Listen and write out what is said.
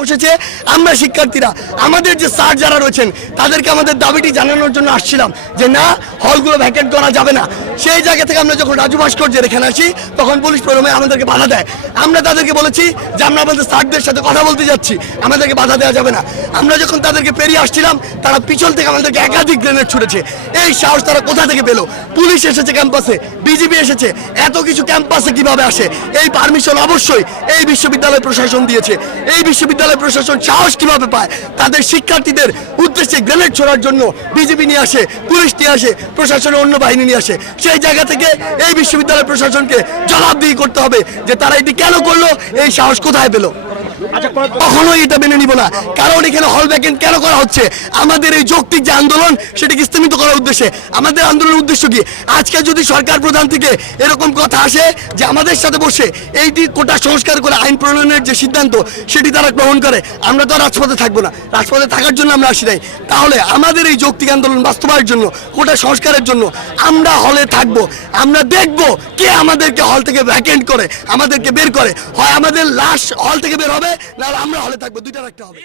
বসেছে। আমরা শিক্ষার্থীরা, আমাদের যে স্যার যারা রয়েছেন, তাদেরকে আমাদের দাবিটি জানানোর জন্য আসছিলাম যে না, হলগুলো ভ্যাকেট করা যাবে না। সেই জায়গা থেকে আমরা যখন রাজু ভাস্কর্যের এখানে আসি, তখন পুলিশ প্রথমে আমাদেরকে বাধা দেয়। আমরা তাদেরকে বলেছি যে আমরা আমাদের স্যারদের সাথে কথা বলতে যাচ্ছি, আমাদেরকে বাধা দেওয়া যাবে না। আমরা যখন তাদেরকে পেরিয়ে আসছিলাম, তারা পিছন থেকে আমাদেরকে একাধিক গ্রেনেড ছুড়েছে। এই সাহস তারা কোথা থেকে পেল? পুলিশ এসেছে ক্যাম্পাসে, বিজিবি এসেছে। এত কিছু ক্যাম্পাসে কীভাবে আসে? এই পারমিশন অবশ্যই এই বিশ্ববিদ্যালয় প্রশাসন দিয়েছে। এই বিশ্ববিদ্যালয় প্রশাসন সাহস কীভাবে পায়? তাদের শিক্ষার্থীদের উদ্দেশ্যে গ্রেনেড ছোড়ার জন্য বিজেপি নিয়ে আসে, পুলিশ নিয়ে আসে প্রশাসনের অন্য বাহিনী নিয়ে আসে। সেই জায়গা থেকে এই বিশ্ববিদ্যালয় প্রশাসনকে জবাবদিহি করতে হবে যে তারা এটি কেন করল, এই সাহস কোথায় পেল? কখনোই এটা মেনে নিব না। কারণ এখানে হল কেন করা হচ্ছে? আমাদের এই যৌক্তিক যে আন্দোলন, সেটাকে স্থিমিত করার উদ্দেশ্যে। আমাদের আন্দোলনের উদ্দেশ্য কি? আজকে যদি সরকার প্রধান থেকে এরকম কথা আসে যে আমাদের সাথে বসে এইটি কোটা সংস্কার করে আইন প্রণয়নের যে সিদ্ধান্ত, সেটি তারা গ্রহণ করে, আমরা তো রাজপথে থাকব না। রাজপথে থাকার জন্য আমরা আসি নাই। তাহলে আমাদের এই যৌক্তিক আন্দোলন বাস্তবায়নের জন্য, কোটা সংস্কারের জন্য আমরা হলে থাকব। আমরা দেখব কে আমাদেরকে হল থেকে ভ্যাকেন্ট করে, আমাদেরকে বের করে। হয় আমাদের লাশ হল থেকে বের হবে না আমরা হলে থাকব দুইটা রাখতে হবে।